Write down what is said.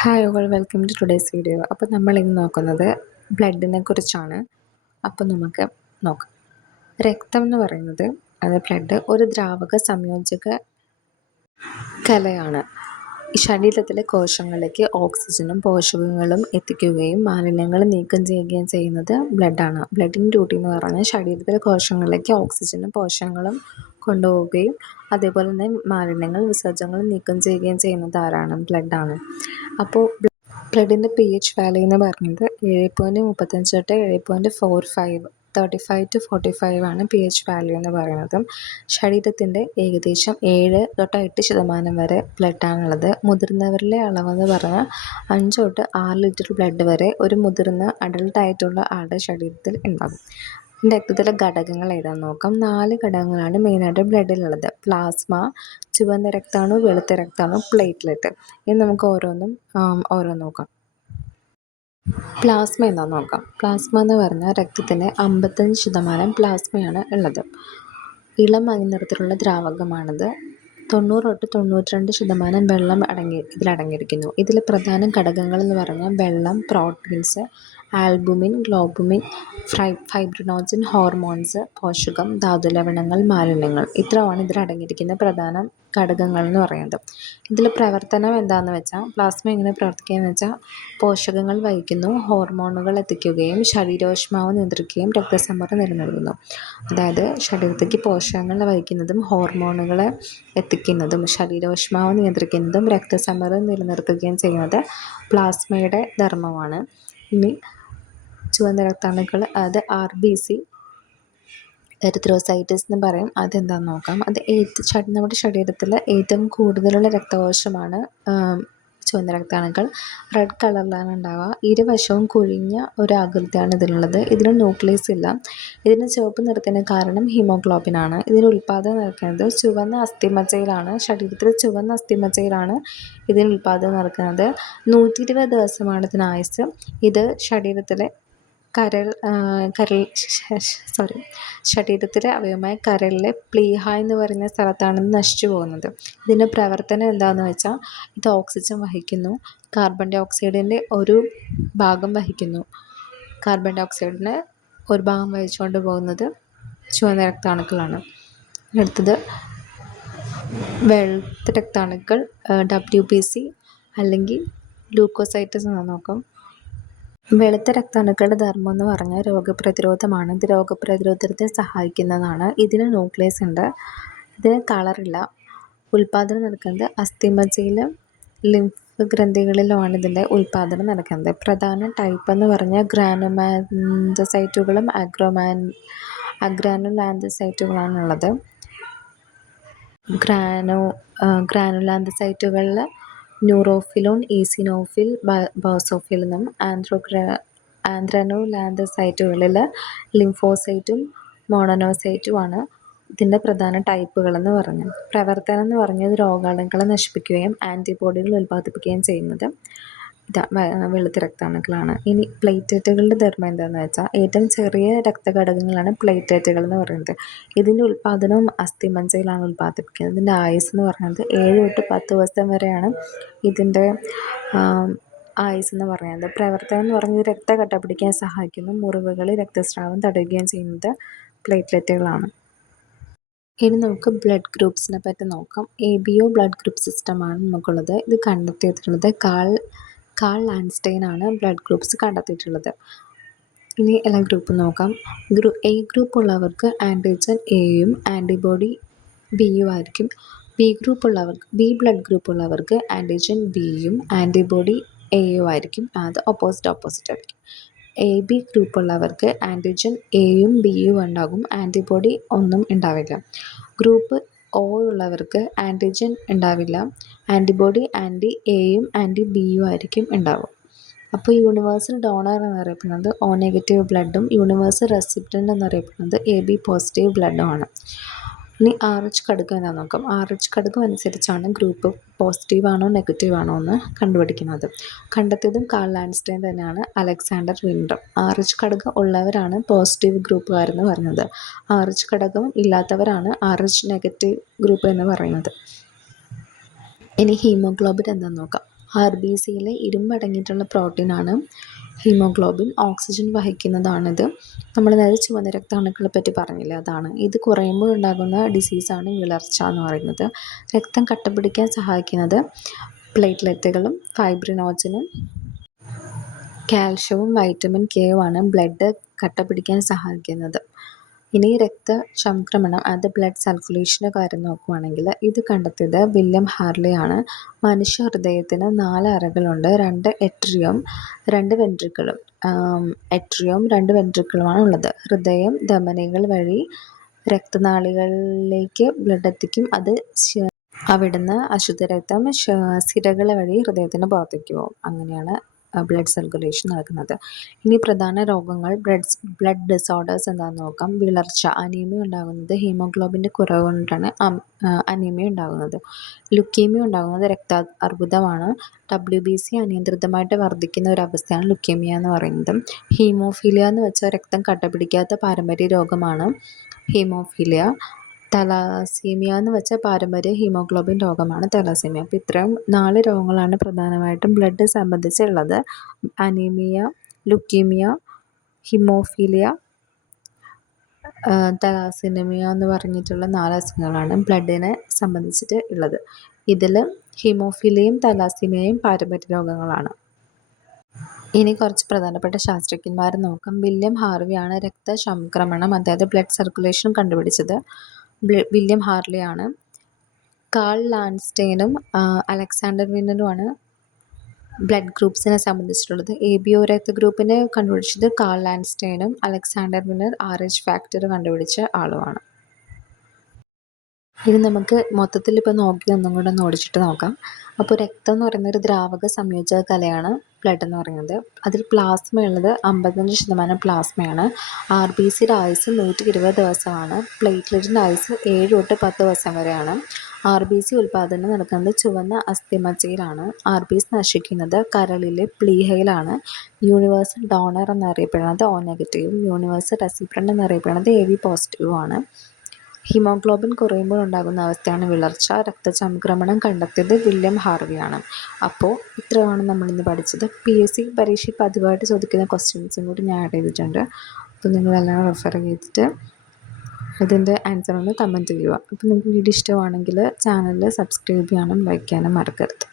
Hi all, welcome to today's video. അപ്പോൾ നമ്മൾ ഇന്ന് നോക്കുന്നത് ബ്ലഡിനെ കുറിച്ചാണ്. അപ്പോൾ നമുക്ക് നോക്കാം. രക്തം എന്ന് പറയുന്നത് ബ്ലഡ് ഒരു ദ്രാവക സംയോജക കലയാണ്. ഈ ശരീരത്തിലെ കോശങ്ങളിലേക്ക് ഓക്സിജനും പോഷകങ്ങളും എത്തിക്കുകയും മാലിന്യങ്ങൾ നീക്കം ചെയ്യുകയും ചെയ്യുന്നത് ബ്ലഡാണ്. ബ്ലഡിൻ്റെ ഡ്യൂട്ടി എന്ന് പറഞ്ഞാൽ ശരീരത്തിലെ കോശങ്ങളിലേക്ക് ഓക്സിജനും പോഷകങ്ങളും കൊണ്ടുപോവുകയും അതേപോലെ തന്നെ മാലിന്യങ്ങൾ വിസർജ്യങ്ങൾ നീക്കം ചെയ്യുകയും ചെയ്യുന്നത് ആരാണ്? ബ്ലഡാണ്. അപ്പോൾ ബ്ലഡിൻ്റെ pH വാല്യൂ എന്ന് പറയുന്നത് 7.35 തൊട്ട് 7.45 35 to 45 ആണ് pH വാല്യൂ എന്ന് പറയുന്നത്. ശരീരത്തിൻ്റെ ഏകദേശം 7 തൊട്ട് 8% വരെ ബ്ലഡാണുള്ളത്. മുതിർന്നവരിലെ അളവെന്ന് പറഞ്ഞാൽ 5 തൊട്ട് 6 ലിറ്റർ ബ്ലഡ് വരെ ഒരു മുതിർന്ന അഡൾട്ടായിട്ടുള്ള ആളുടെ ശരീരത്തിൽ ഉണ്ടാകും. രക്തത്തിലെ ഘടകങ്ങൾ ഏതാണെന്ന് നോക്കാം. 4 ഘടകങ്ങളാണ് മെയിനായിട്ട് ബ്ലഡിലുള്ളത്. പ്ലാസ്മ, ചുവന്ന രക്താണു, വെളുത്ത രക്താണു, പ്ലേറ്റ്ലെറ്റ്. ഇനി നമുക്ക് ഓരോന്നും നോക്കാം. പ്ലാസ്മ എന്താണെന്ന് നോക്കാം. പ്ലാസ്മ എന്ന് പറഞ്ഞാൽ രക്തത്തിൻ്റെ 55% പ്ലാസ്മയാണ് ഉള്ളത്. ഇളം മഞ്ഞ നിറത്തിലുള്ള ദ്രാവകമാണിത്. 90 തൊട്ട് 92% വെള്ളം ഇതിലടങ്ങിയിരിക്കുന്നു. ഇതിൽ പ്രധാന ഘടകങ്ങൾ എന്ന് പറഞ്ഞാൽ വെള്ളം, പ്രോട്ടീൻസ്, ആൽബുമിൻ, ഗ്ലോബുമിൻ, ഫൈബ്രിനോജൻ, ഹോർമോൺസ്, പോഷകം, ധാതുലവണങ്ങൾ, മാലിന്യങ്ങൾ. ഇത്രയാണ് ഇതിലടങ്ങിയിരിക്കുന്ന പ്രധാന ഘടകങ്ങൾ എന്ന് പറയുന്നത്. ഇതിൽ പ്രവർത്തനം എന്താണെന്ന് വെച്ചാൽ പ്ലാസ്മ എങ്ങനെ പ്രവർത്തിക്കുകയെന്ന് വെച്ചാൽ പോഷകങ്ങൾ വഹിക്കുന്നു, ഹോർമോണുകൾ എത്തിക്കുകയും ശരീരോഷ്മാവ് നിയന്ത്രിക്കുകയും രക്തസമ്മർദ്ദം നിലനിർത്തുന്നു. അതായത് ശരീരത്തേക്ക് പോഷകങ്ങൾ വഹിക്കുന്നതും ഹോർമോണുകളെ എത്തിക്കുന്നതും ശരീരോഷ്മാവ് നിയന്ത്രിക്കുന്നതും രക്തസമ്മർദ്ദം നിലനിർത്തുകയും ചെയ്യുന്നത് പ്ലാസ്മയുടെ ധർമ്മമാണ്. ഇനി ചുവന്ന രക്താണുക്കൾ, അത് RBC, എറിത്രോസൈറ്റസ് എന്ന് പറയും. അതെന്താണെന്ന് നോക്കാം. അത് നമ്മുടെ ശരീരത്തിൽ ഏറ്റവും കൂടുതലുള്ള രക്തകോശമാണ് ചുവന്ന രക്താണുക്കൾ. റെഡ് കളറിലാണ് ഉണ്ടാവുക. ഇരുവശവും കുഴിഞ്ഞ ഒരു ആകൃതിയാണ് ഇതിനുള്ളത്. ഇതിന് ന്യൂക്ലിയസ് ഇല്ല. ഇതിന് ചുവപ്പ് നിറത്തിന് കാരണം ഹീമോഗ്ലോബിനാണ്. ഇതിന് ഉൽപ്പാദനം നടക്കുന്നത് ചുവന്ന അസ്ഥിമജ്ജയിലാണ്. ശരീരത്തിൽ ചുവന്ന അസ്ഥിമജ്ജയിലാണ് ഇതിന് ഉൽപ്പാദനം നടക്കുന്നത്. 120 ദിവസമാണ് ഇതിന് ആയുസ്. ഇത് ശരീരത്തിലെ ശരീരത്തിലെ അവയവമായ കരളിലെ പ്ലീഹ എന്ന് പറയുന്ന സ്ഥലത്താണ് ഇത് നശിച്ചു പോകുന്നത്. ഇതിൻ്റെ പ്രവർത്തനം എന്താണെന്ന് വെച്ചാൽ ഇത് ഓക്സിജൻ വഹിക്കുന്നു, കാർബൺ ഡൈ ഓക്സൈഡിൻ്റെ ഒരു ഭാഗം വഹിക്കുന്നു. കാർബൺ ഡൈ ഓക്സൈഡിന് ഒരു ഭാഗം വഹിച്ചുകൊണ്ട് പോകുന്നത് ചുവന്ന രക്താണുക്കളാണ്. അടുത്തത് വെളുത്ത രക്താണുക്കൾ, WBC അല്ലെങ്കിൽ ലൂക്കോസൈറ്റസ് എന്ന് നോക്കാം. വെളുത്ത രക്താണുക്കളുടെ ധർമ്മം എന്ന് പറഞ്ഞാൽ രോഗപ്രതിരോധമാണ്. ഇത് രോഗപ്രതിരോധത്തെ സഹായിക്കുന്നതാണ്. ഇതിന് ന്യൂക്ലിയസ് ഉണ്ട്. ഇതിന് കളറില്ല. ഉൽപ്പാദനം നടക്കുന്നത് അസ്ഥിമജ്ജയിലും ലിംഫ് ഗ്രന്ഥികളിലുമാണ് ഇതിൻ്റെ ഉൽപ്പാദനം നടക്കുന്നത്. പ്രധാന ടൈപ്പ് എന്ന് പറഞ്ഞാൽ ഗ്രാനുലോമാൻതസൈറ്റുകളും അഗ്രാനുലാന്തസൈറ്റുകളാണുള്ളത്. ഗ്രാനുലാന്തസൈറ്റുകളിൽ ന്യൂറോഫിലോൺ, ഈസിനോഫിൽ, ബേസോഫിൽ എന്നും ആന്ത്രനുലാന്തസൈറ്റുകളിൽ ലിംഫോസൈറ്റും മോണോനോസൈറ്റുമാണ് ഇതിൻ്റെ പ്രധാന ടൈപ്പുകളെന്ന് പറഞ്ഞത്. പ്രവർത്തനം എന്ന് പറഞ്ഞത് രോഗാണുക്കളെ നശിപ്പിക്കുകയും ആൻറ്റിബോഡികൾ ഉൽപ്പാദിപ്പിക്കുകയും ചെയ്യുന്നത് വെളുത്ത രക്താണുക്കളാണ്. ഇനി പ്ലേറ്റ്ലെറ്റുകളുടെ ധർമ്മം എന്താണെന്ന് വെച്ചാൽ ഏറ്റവും ചെറിയ രക്തഘടകങ്ങളാണ് പ്ലേറ്റ്ലെറ്റുകൾ എന്ന് പറയുന്നത്. ഇതിൻ്റെ ഉൽപ്പാദനവും അസ്ഥിമജ്ജയിലാണ് ഉൽപ്പാദിപ്പിക്കുന്നത്. ഇതിൻ്റെ ആയുസ് എന്ന് പറയുന്നത് 7 തൊട്ട് 10 ദിവസം വരെയാണ് ഇതിൻ്റെ ആയുസ് എന്ന് പറയുന്നത്. പ്രവർത്തനം എന്ന് പറഞ്ഞത് രക്തക്കട്ട പിടിക്കാൻ സഹായിക്കുന്നു. മുറിവുകളിൽ രക്തസ്രാവം തടയുകയും ചെയ്യുന്നത് പ്ലേറ്റ്ലെറ്റുകളാണ്. ഇനി നമുക്ക് ബ്ലഡ് ഗ്രൂപ്പ്സിനെ പറ്റി നോക്കാം. ABO ബ്ലഡ് ഗ്രൂപ്പ് സിസ്റ്റമാണ് നമുക്കുള്ളത്. ഇത് കണ്ടെത്തിയിട്ടുള്ളത് കാൾ ലാൻഡ്സ്റ്റൈൻ ആണ് ബ്ലഡ് ഗ്രൂപ്പ്സ് കണ്ടെത്തിയിട്ടുള്ളത്. ഇനി എല്ലാ ഗ്രൂപ്പും നോക്കാം. A ഗ്രൂപ്പ് ഉള്ളവർക്ക് ആൻറ്റിജൻ Aയും ആൻറ്റിബോഡി Bയും ആയിരിക്കും. B ബ്ലഡ് ഗ്രൂപ്പ് ഉള്ളവർക്ക് ആൻറ്റിജൻ Bയും ആൻറ്റിബോഡി Aയും ആയിരിക്കും. അത് ഓപ്പോസിറ്റ് ആയിരിക്കും. AB ഗ്രൂപ്പ് ഉള്ളവർക്ക് ആൻറ്റിജൻ Aയും Bയും ഉണ്ടാകും, ആൻറ്റിബോഡി ഒന്നും ഉണ്ടാവില്ല. ഗ്രൂപ്പ് O ഉള്ളവർക്ക് ആൻറ്റിജൻ ഉണ്ടാവില്ല, ആൻറ്റിബോഡി ആൻറ്റി Aയും ആൻറ്റി Bയും ആയിരിക്കും ഉണ്ടാവുക. അപ്പോൾ യൂണിവേഴ്സൽ ഡോണർ എന്നറിയപ്പെടുന്നത് O നെഗറ്റീവ് ബ്ലഡും യൂണിവേഴ്സൽ റെസിപ്പിറ്റൻ്റ് എന്നറിയപ്പെടുന്നത് AB പോസിറ്റീവ് ബ്ലഡുമാണ്. ഇനി RH ഘടകം എന്താണെന്ന് നോക്കാം. RH ഘടകം അനുസരിച്ചാണ് ഗ്രൂപ്പ് പോസിറ്റീവ് ആണോ നെഗറ്റീവ് ആണോ എന്ന് കണ്ടുപിടിക്കുന്നത്. കണ്ടെത്തിയതും കാൾ ലാൻഡ്സ്റ്റൈൻ തന്നെയാണ്, അലക്സാണ്ടർ വിൻഡറും. RH ഘടകം ഉള്ളവരാണ് പോസിറ്റീവ് ഗ്രൂപ്പുകാരെന്ന് പറയുന്നത്. RH ഘടകം ഇല്ലാത്തവരാണ് RH നെഗറ്റീവ് ഗ്രൂപ്പ് എന്ന് പറയുന്നത്. ഇനി ഹീമോഗ്ലോബിൻ എന്താണെന്ന് നോക്കാം. ആർ ബി സിയിലെ ഇരുമ്പടങ്ങിയിട്ടുള്ള പ്രോട്ടീനാണ് ഹീമോഗ്ലോബിൻ. ഓക്സിജൻ വഹിക്കുന്നതാണിത്. നമ്മൾ നേരെ ചുവന്ന രക്താണുക്കളെ പറ്റി പറഞ്ഞില്ലേ, അതാണ്. ഇത് കുറയുമ്പോൾ ഉണ്ടാകുന്ന ഡിസീസാണ് വിളർച്ച എന്ന് പറയുന്നത്. രക്തം കട്ടപിടിക്കാൻ സഹായിക്കുന്നത് പ്ലേറ്റ്ലെറ്റുകളും ഫൈബ്രിനോജനും കാൽഷ്യവും വൈറ്റമിൻ കെയുമാണ് ബ്ലഡ് കട്ടപിടിക്കാൻ സഹായിക്കുന്നത്. ഇനി രക്തചംക്രമണം, അത് ബ്ലഡ് സർക്കുലേഷൻ്റെ കാര്യം നോക്കുകയാണെങ്കിൽ ഇത് കണ്ടെത്തിയത് വില്യം ഹാർലി ആണ്. മനുഷ്യ ഹൃദയത്തിന് 4 അറകളുണ്ട്. 2 എട്രിയം 2 വെൻട്രിക്കിളും. എട്രിയവും 2 വെൻട്രിക്കിളുമാണ് ഉള്ളത്. ഹൃദയം ധമനികൾ വഴി രക്തനാളികളിലേക്ക് ബ്ലഡ് എത്തിക്കും. അത് അവിടുന്ന് അശുദ്ധരക്തം സിരകൾ വഴി ഹൃദയത്തിന് പുറത്തേക്ക് പോകും. അങ്ങനെയാണ് ബ്ലഡ് സർക്കുലേഷൻ നടക്കുന്നത്. ഇനി പ്രധാന രോഗങ്ങൾ, ബ്ലഡ് ഡിസോർഡേഴ്സ് എന്താണെന്ന് നോക്കാം. വിളർച്ച, അനീമിയ ഉണ്ടാകുന്നത് ഹീമോഗ്ലോബിൻ്റെ കുറവ് കൊണ്ടാണ് അനീമിയ ഉണ്ടാകുന്നത്. ലുക്കീമിയ ഉണ്ടാകുന്നത് അർബുദമാണ്. WBC അനിയന്ത്രിതമായിട്ട് വർദ്ധിക്കുന്ന ഒരു അവസ്ഥയാണ് ലുക്കീമിയ എന്ന് പറയുന്നത്. ഹീമോഫീലിയ എന്ന് വെച്ചാൽ രക്തം കട്ടപിടിക്കാത്ത പാരമ്പര്യ രോഗമാണ് ഹീമോഫീലിയ. തലാസീമിയ എന്ന് വെച്ചാൽ പാരമ്പര്യ ഹീമോഗ്ലോബിൻ രോഗമാണ് തലാസീമിയ. അപ്പോൾ ഇത്രയും 4 രോഗങ്ങളാണ് പ്രധാനമായിട്ടും ബ്ലഡ് സംബന്ധിച്ചുള്ളത്. അനീമിയ, ലുക്കീമിയ, ഹീമോഫീലിയ, തലാസീമിയ എന്ന് പറഞ്ഞിട്ടുള്ള 4 അസുഖങ്ങളാണ് ബ്ലഡിനെ സംബന്ധിച്ചിട്ട് ഉള്ളത്. ഇതിൽ ഹീമോഫീലിയയും തലാസീമിയയും പാരമ്പര്യ രോഗങ്ങളാണ്. ഇനി കുറച്ച് പ്രധാനപ്പെട്ട ശാസ്ത്രജ്ഞന്മാരെ നോക്കാം. വില്യം ഹാർവിയാണ് രക്തചംക്രമണം, അതായത് ബ്ലഡ് സർക്കുലേഷൻ കണ്ടുപിടിച്ചത്. വില്യം ഹാർലി ആണ്. കാൾ ലാൻഡ്സ്റ്റൈനും അലക്സാണ്ടർ വിന്നറുമാണ് ബ്ലഡ് ഗ്രൂപ്പ്സിനെ സംബന്ധിച്ചിട്ടുള്ളത്. ABO രക്ത ഗ്രൂപ്പിനെ കണ്ടുപിടിച്ചത് കാൾ ലാൻഡ്സ്റ്റൈനും അലക്സാണ്ടർ വിന്നർ RH ഫാക്ടർ കണ്ടുപിടിച്ച ആളുമാണ്. ഇനി നമുക്ക് മൊത്തത്തിൽ ഇപ്പോൾ നോക്കി ഒന്നും കൂടെ ഒന്ന് ഓടിച്ചിട്ട് നോക്കാം. അപ്പോൾ രക്തം എന്ന് പറയുന്ന ഒരു ദ്രാവക സംയോജക കലയാണ് ബ്ലഡ് എന്ന് പറയുന്നത്. അതിൽ പ്ലാസ്മ ഉള്ളത് 55% പ്ലാസ്മയാണ്. RBCയുടെ ആയുസ് 120 ദിവസമാണ്. പ്ലേറ്റ്ലെറ്റിൻ്റെ ആയുസ് 7 തൊട്ട് 10 ദിവസം വരെയാണ്. RBC ഉൽപ്പാദനം നടക്കുന്നത് ചുവന്ന അസ്ഥിമജ്ജയിലാണ്. RBC നശിക്കുന്നത് കരളിലെ പ്ലീഹയിലാണ്. യൂണിവേഴ്സൽ ഡോണർ എന്നറിയപ്പെടുന്നത് O നെഗറ്റീവും യൂണിവേഴ്സൽ റെസിപ്രൻ്റ് എന്നറിയപ്പെടുന്നത് AB പോസിറ്റീവുമാണ്. ഹീമോഗ്ലോബിൻ കുറയുമ്പോൾ ഉണ്ടാകുന്ന അവസ്ഥയാണ് വിളർച്ച. രക്തചംക്രമണം കണ്ടെത്തിയത് വില്യം ഹാർവിയാണ്. അപ്പോൾ ഇത്രയാണ് നമ്മളിന്ന് പഠിച്ചത്. PSC പരീക്ഷയിൽ പതിവായിട്ട് ചോദിക്കുന്ന ക്വസ്റ്റ്യൻസും കൂടി ഞാൻ ആഡ് ചെയ്തിട്ടുണ്ട്. അപ്പോൾ നിങ്ങളെല്ലാം റെഫർ ചെയ്തിട്ട് ഇതിൻ്റെ ആൻസർ ഒന്ന് കമൻറ്റ് ചെയ്യുക. അപ്പോൾ നിങ്ങൾക്ക് വീഡിയോ ഇഷ്ടമാണെങ്കിൽ ചാനൽ സബ്സ്ക്രൈബ് ചെയ്യാനും ലൈക്ക് ചെയ്യാനും മറക്കരുത്.